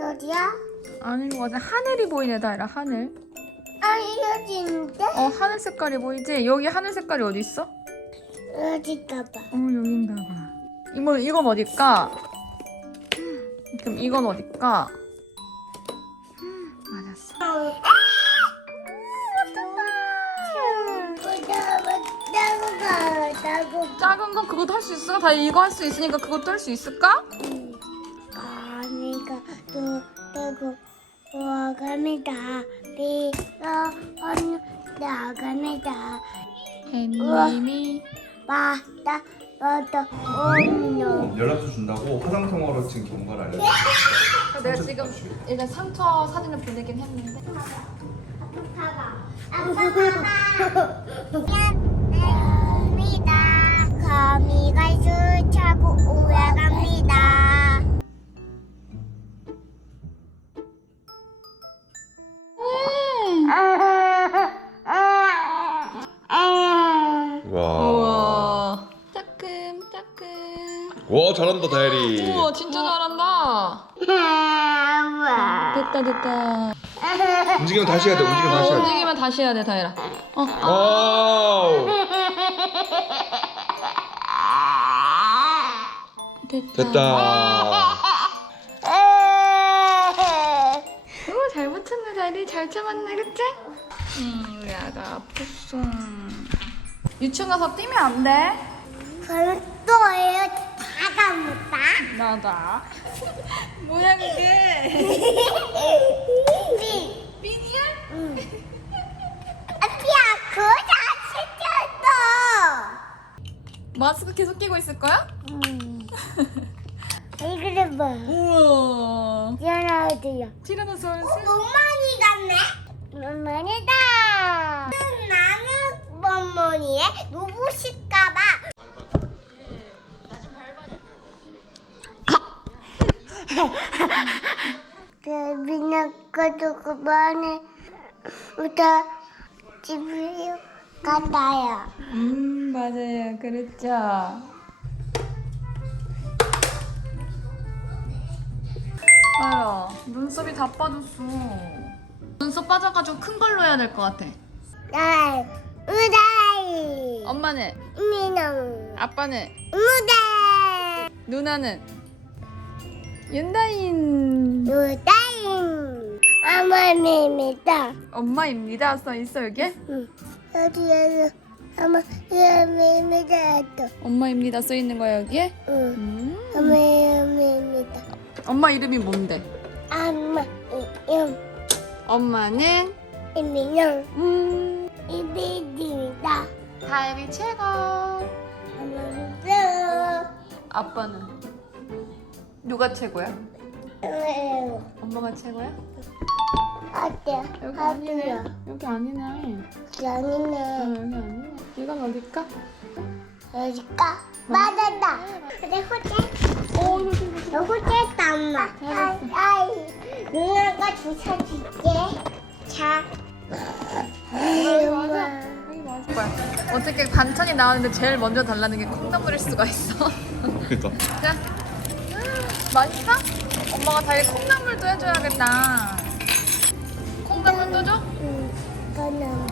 여기야? 아닌 것 같아. 하늘이 보이네다 하늘. 아니 하늘. 아 여기인데? 어 하늘 색깔이 보이지? 여기 하늘 색깔이 어디 있어? 여기가 봐. 어 여기인가 봐. 이거, 이건 이건 어디까? 그럼 이건 어디까? 맞았어. 작은 거 그것도 할 수 있어? 다 이거 할 수 있으니까 그것도 할 수 있을까? 이거 또 빼고 먹읍니다. 이거 언나가니다 햄님이 맞다. 맞다. 언니 연락처 준다고 화상 통화로 지금 경과를 알려. 내가 지금 일단 상처 사진을 보내긴 했는데. 와 잘한다 다혜리 우와 진짜 잘한다 어. 어, 됐다 됐다 움직이면 다시 해야 돼 움직이면 다시 해야 돼다해라 어, 어. 어. 어. 어. 어. 됐다, 됐다. 어. 오, 잘 붙였네 다혜리 잘 참았네 그치? 응 우리 아가 아팠 유치원 가서 뛰면 안 돼? 잘했어. 나다. 뭐야 그게? 삐. 니야? 응. 삐야 그거 다챙어 마스크 계속 끼고 있을 거야? 응. 이그래 봐. 우와. 티라노스. 티라노스. Bine că tu bani Uite Ce vreau Cataia Mmm, bataia, cărăcea아야, 눈썹이 다 빠졌어. 눈썹 빠져가지고 큰 걸로 해야 될것 같아. 나이, 우다이. 엄마는? 미남. 아빠는? 우다이. 누나는? 윤다인 윤다인 엄마입니다 엄마입니다 써 있어 여기 응 여기에서 엄마입니다 엄마입니다 써 있는 거야 여기 응 음. 엄마입니다 엄마 이름이 뭔데 엄마 이름 엄마는 이미요 이름. 음이비입니다 다음이 최고 엄마는 아빠는 누가 최고야? 응. 엄마가 최고야? 아니야. 여기 아들려. 아니네. 여기 아니네. 여기 아니네. 어, 아, 여기 아니, 아니 이건 어디까? 어디까? 맞았다. 내 호재. 어, 내 호재 있다, 엄마. 잘했어. 아이, 아이. 누나가 주차줄게. 자. 아이, 아이, 맞아. 거야. 어떻게 반찬이 나오는데 제일 먼저 달라는 게 콩나물일 수가 있어. 그니까. 자. 맛있어? 엄마가 자기 콩나물도 해줘야겠다. 콩나물도 줘? 응. 나물